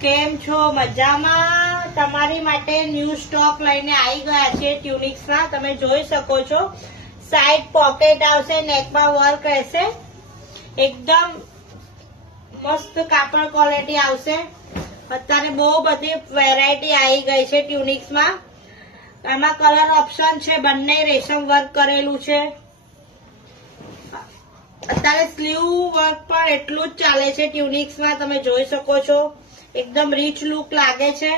કેમ છો? મજામાં? તમારી માટે ન્યૂ સ્ટોક લઈને આવી ગયા છે ટ્યુનિક્સમાં. તમે જોઈ શકો છો, સાઈડ પોકેટ આવશે, નેકમાં વર્ક રહેશે, એકદમ મસ્ત કાપડ ક્વોલિટી આવશે. અત્યારે બહુ બધી વેરાયટી આવી ગઈ છે ટ્યુનિક્સમાં. એમાં કલર ઓપ્શન છે, બંને રેશમ વર્ક કરેલું છે. અત્યારે સ્લીવ વર્ક પણ એટલું જ ચાલે છે ટ્યુનિક્સમાં. તમે જોઈ શકો છો, એકદમ રીચ લુક લાગે છે.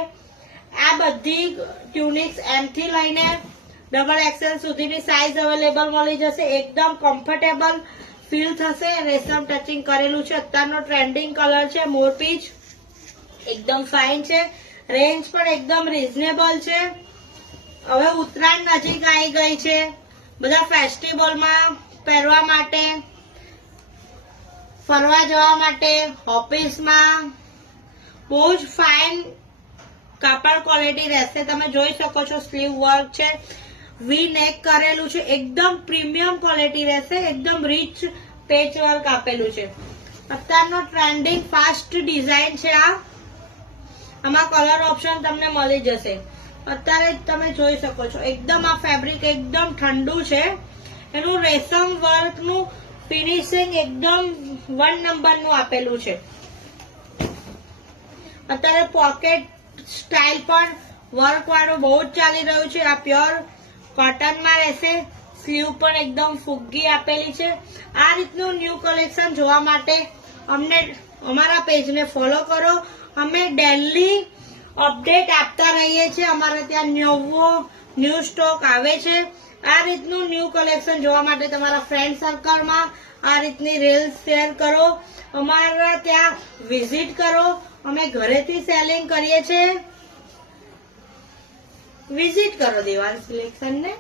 આ બધી ટ્યુનિક્સ એમ થી લઈને XXL સુધીની સાઈઝ અવેલેબલ મળી જશે. એકદમ કમ્ફર્ટેબલ ફીલ થશે. રેશમ ટચિંગ કરેલું છે. અત્યારનો ટ્રેન્ડિંગ કલર છે મોરપીચ, એકદમ ફાઇન છે. રેન્જ પણ એકદમ રીઝનેબલ છે. હવે ઉત્તરાયણ નજીક આવી ગઈ છે, બધા ફેસ્ટિવલમાં પહેરવા માટે, ફરવા જવા માટે, ઓફિસમાં બહુ જ ફાઇન કાપડ ક્વોલિટી રહેશે. તમે જોઈ શકો છો, સ્લીવ વર્ક છે, વી નેક કરેલું છે, એકદમ પ્રીમિયમ ક્વોલિટી રહેશે. એકદમ રીચ પેચ વર્ક આપેલું છે. અત્યારનો ટ્રેન્ડિંગ ફાસ્ટ ડિઝાઇન છે. આમાં કલર ઓપ્શન તમને મળી જશે. અત્યારે તમે જોઈ શકો છો, એકદમ આ ફેબ્રિક એકદમ ઠંડુ છે. એનું રેશમ વર્કનું ફિનિશિંગ એકદમ 1 નંબરનું આપેલું છે. અત્યારે પોકેટ સ્ટાઇલ પણ વર્ક વાળું બહુ જ ચાલી રહ્યું છે. આ પ્યોર કોટનમાં રહેશે. સ્લીવ પણ એકદમ ફુગ્ગી આપેલી છે. આ રીતનું ન્યૂ કલેક્શન જોવા માટે અમને અમારા પેજને ફોલો કરો. અમે ડેલી અપડેટ આપતા રહીએ છીએ. અમારે ત્યાં નવો ન્યૂ સ્ટોક આવે છે. આ રીતનું ન્યૂ કલેક્શન જોવા માટે તમારા ફ્રેન્ડ સર્કલમાં આ રીતની રીલ્સ શેર કરો. અમારા ત્યાં વિઝિટ કરો. અમે ઘરેથી સેલિંગ કરીએ છીએ. વિઝિટ કરો દેવાંશ સિલેક્શન ને.